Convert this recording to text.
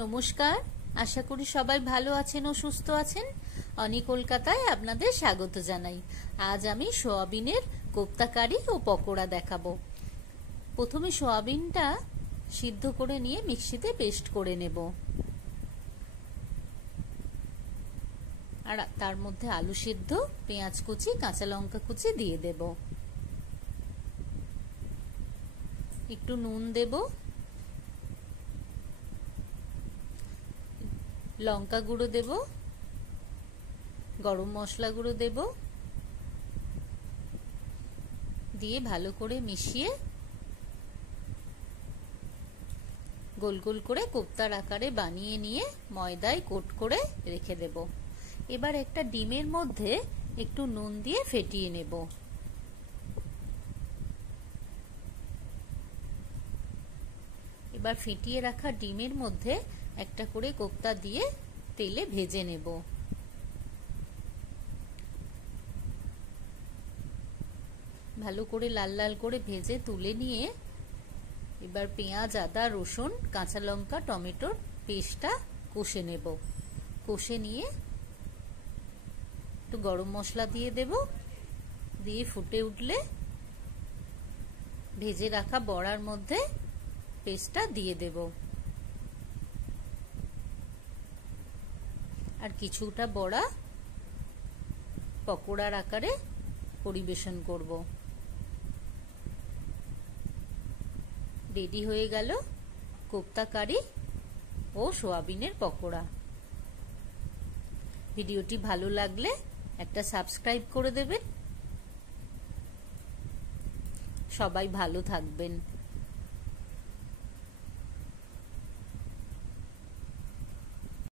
নমস্কার, আশা করি সবাই ভালো আছেন ও সুস্থ আছেন। অনি কলকাতায় আপনাদের স্বাগত জানাই। আজ আমি সোয়াবিনের কোপ্তা কারি ও পকোড়া দেখাবো। প্রথমে সোয়াবিনটা সিদ্ধ করে নিয়ে মিক্সিতে পেস্ট করে নেব, আর তার মধ্যে আলু সিদ্ধ, পেঁয়াজ কুচি, কাঁচা লঙ্কা কুচি দিয়ে দেব। একটু নুন দেব, লঙ্কা গুঁড়ো দেব, গরম মশলা গুঁড়ো দেব, দিয়ে ভালো করে মিশিয়ে গোল গোল করে কোপ্তার আকারে বানিয়ে নিয়ে ময়দায় কোট করে রেখে দেব। এবার একটা ডিমের মধ্যে একটু নুন দিয়ে ফেটিয়ে নেব। এবার ফেটিয়ে রাখা ডিমের মধ্যে একটা করে কোপ্তা দিয়ে তেলে ভেজে নেব। ভালো করে লাল লাল করে ভেজে তুলে নিয়ে এবার পেঁয়াজ, আদা, রসুন, কাঁচা লঙ্কা, টমেটোর পেস্টটা কষে নেব। কষে নিয়ে একটু গরম মশলা দিয়ে দেব। দিয়ে ফুটে উঠলে ভেজে রাখা বড়ার মধ্যে পেস্টটা দিয়ে দেব। আর কিছুটা বড়া পকোড়ার আকারে পরিবেশন করব। রেডি হয়ে গেল কোপ্তা কারি ও সোয়াবিনের পকোড়া। ভিডিওটি ভালো লাগলে একটা সাবস্ক্রাইব করে দেবেন। সবাই ভালো থাকবেন।